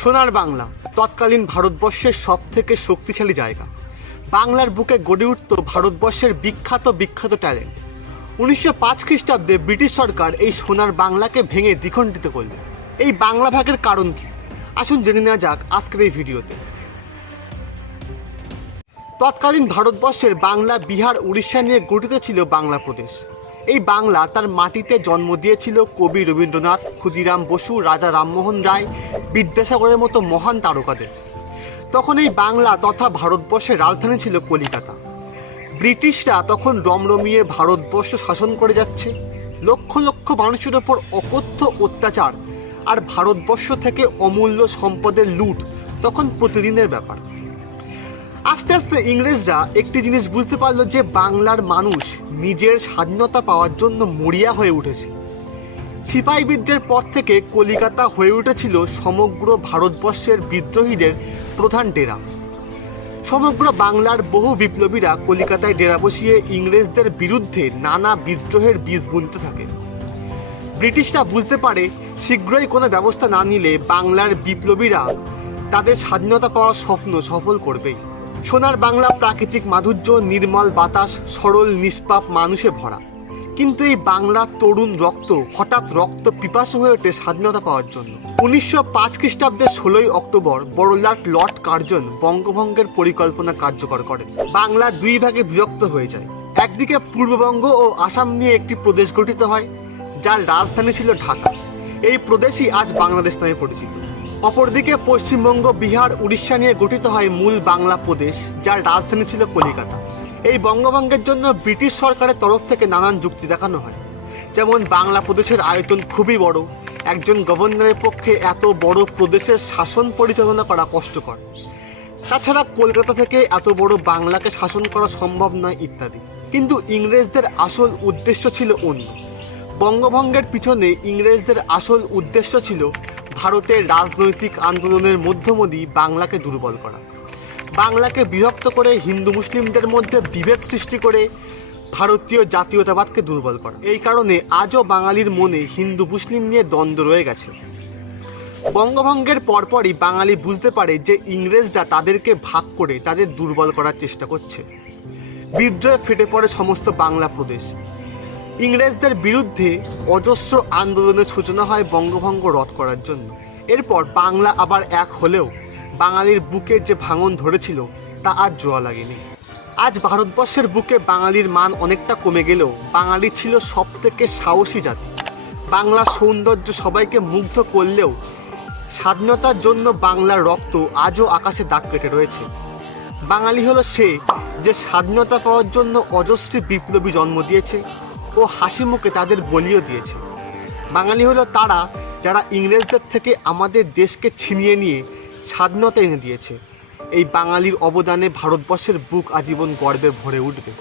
সোনার বাংলা তৎকালীন ভারতবর্ষের সবথেকে শক্তিশালী জায়গা। বাংলার বুকে গড়ে উঠত ভারতবর্ষের বিখ্যাত ট্যালেন্ট। 1905 খ্রিস্টাব্দে ব্রিটিশ সরকার এই সোনার বাংলাকে ভেঙে দ্বিখণ্ডিত করল। এই বাংলা ভাগের কারণ কি, আসুন জেনে নেওয়া যাক আজকের এই ভিডিওতে। তৎকালীন ভারতবর্ষের বাংলা, বিহার, উড়িষ্যা নিয়ে গঠিত ছিল বাংলা প্রদেশ। এই বাংলা তার মাটিতে জন্ম দিয়েছিল কবি রবীন্দ্রনাথ, ক্ষুদিরাম বসু, রাজা রামমোহন রায়, বিদ্যাসাগরের মতো মহান তারকাদের। তখন এই বাংলা তথা ভারতবর্ষের রাজধানী ছিল কলিকাতা। ব্রিটিশরা তখন রমরমিয়ে ভারতবর্ষ শাসন করে যাচ্ছে। লক্ষ লক্ষ মানুষের ওপর অকথ্য অত্যাচার আর ভারতবর্ষ থেকে অমূল্য সম্পদের লুট তখন প্রতিদিনের ব্যাপার। আস্তে আস্তে ইংরেজরা একটি জিনিস বুঝতে পারল যে বাংলার মানুষ নিজের স্বাধীনতা পাওয়ার জন্য মরিয়া হয়ে উঠেছে। সিপাহী বিদ্রোহের পর থেকে কলিকাতা হয়ে উঠেছিল সমগ্র ভারতবর্ষের বিদ্রোহীদের প্রধান ডেরা। সমগ্র বাংলার বহু বিপ্লবীরা কলিকাতায় ডেরা বসিয়ে ইংরেজদের বিরুদ্ধে নানা বিদ্রোহের বীজ বুনতে থাকে। ব্রিটিশরা বুঝতে পারে শীঘ্রই কোনো ব্যবস্থা না নিলে বাংলার বিপ্লবীরা তাদের স্বাধীনতা পাওয়ার স্বপ্ন সফল করবেই। সোনার বাংলা প্রাকৃতিক মাধুর্য, নির্মল বাতাস, সরল নিষ্পাপ মানুষে ভরা। কিন্তু এই বাংলার তরুণ রক্ত হঠাৎ রক্ত পিপাসু হয়ে ওঠে স্বাধীনতা পাওয়ার জন্য। 1905 খ্রিস্টাব্দের 16 অক্টোবর বড়লাট লর্ড কার্জন বঙ্গভঙ্গের পরিকল্পনা কার্যকর করেন। বাংলা দুই ভাগে বিভক্ত হয়ে যায়। একদিকে পূর্ববঙ্গ ও আসাম নিয়ে একটি প্রদেশ গঠিত হয়, যার রাজধানী ছিল ঢাকা। এই প্রদেশই আজ বাংলাদেশ নামে পরিচিত। অপরদিকে পশ্চিমবঙ্গ, বিহার, উড়িষ্যা নিয়ে গঠিত হয় মূল বাংলা প্রদেশ, যার রাজধানী ছিল কলিকাতা। এই বঙ্গভঙ্গের জন্য ব্রিটিশ সরকারের তরফ থেকে নানান যুক্তি দেখানো হয়, যেমন বাংলা প্রদেশের আয়তন খুবই বড়, একজন গভর্নরের পক্ষে এত বড় প্রদেশের শাসন পরিচালনা করা কষ্টকর, তাছাড়া কলকাতা থেকে এত বড় বাংলাকে শাসন করা সম্ভব নয় ইত্যাদি। কিন্তু ইংরেজদের আসল উদ্দেশ্য ছিল অন্য। বঙ্গভঙ্গের পিছনে ইংরেজদের আসল উদ্দেশ্য ছিল ভারতের রাজনৈতিক আন্দোলনের মধ্যমণি বাংলাকে দুর্বল করা, বাংলাকে বিভক্ত করে হিন্দু মুসলিমদের মধ্যে বিভেদ সৃষ্টি করে ভারতীয় জাতীয়তাবাদকে দুর্বল করা। এই কারণে আজও বাঙালির মনে হিন্দু মুসলিম নিয়ে দ্বন্দ্ব রয়ে গেছে। বঙ্গভঙ্গের পরপরই বাঙালি বুঝতে পারে যে ইংরেজরা তাদেরকে ভাগ করে তাদের দুর্বল করার চেষ্টা করছে। বিদ্রোহে ফেটে পড়ে সমস্ত বাংলা প্রদেশ। ইংরেজদের বিরুদ্ধে অজস্র আন্দোলনের সূচনা হয় বঙ্গভঙ্গ রদ করার জন্য। এরপর বাংলা আবার এক হলেও বাঙালির বুকে যে ভাঙন ধরেছিল তা আজ জোয়া লাগেনি। আজ ভারতবর্ষের বুকে বাঙালির মান অনেকটা কমে গেলেও বাঙালি ছিল সবথেকে সাহসী জাতি। বাংলার সৌন্দর্য সবাইকে মুগ্ধ করলেও স্বাধীনতার জন্য বাংলার রক্ত আজও আকাশে দাগ কেটে রয়েছে। বাঙালি হলো সে যে স্বাধীনতা পাওয়ার জন্য অজস্রী বিপ্লবী জন্ম দিয়েছে ও হাসি মুখে তাদের বলিও দিয়েছে। বাঙালি হলো তারা যারা ইংরেজদের থেকে আমাদের দেশকে ছিনিয়ে নিয়ে স্বাধীনতা এনে দিয়েছে। এই বাঙালির অবদানে ভারতবর্ষের বুক আজীবন গর্বে ভরে উঠবে।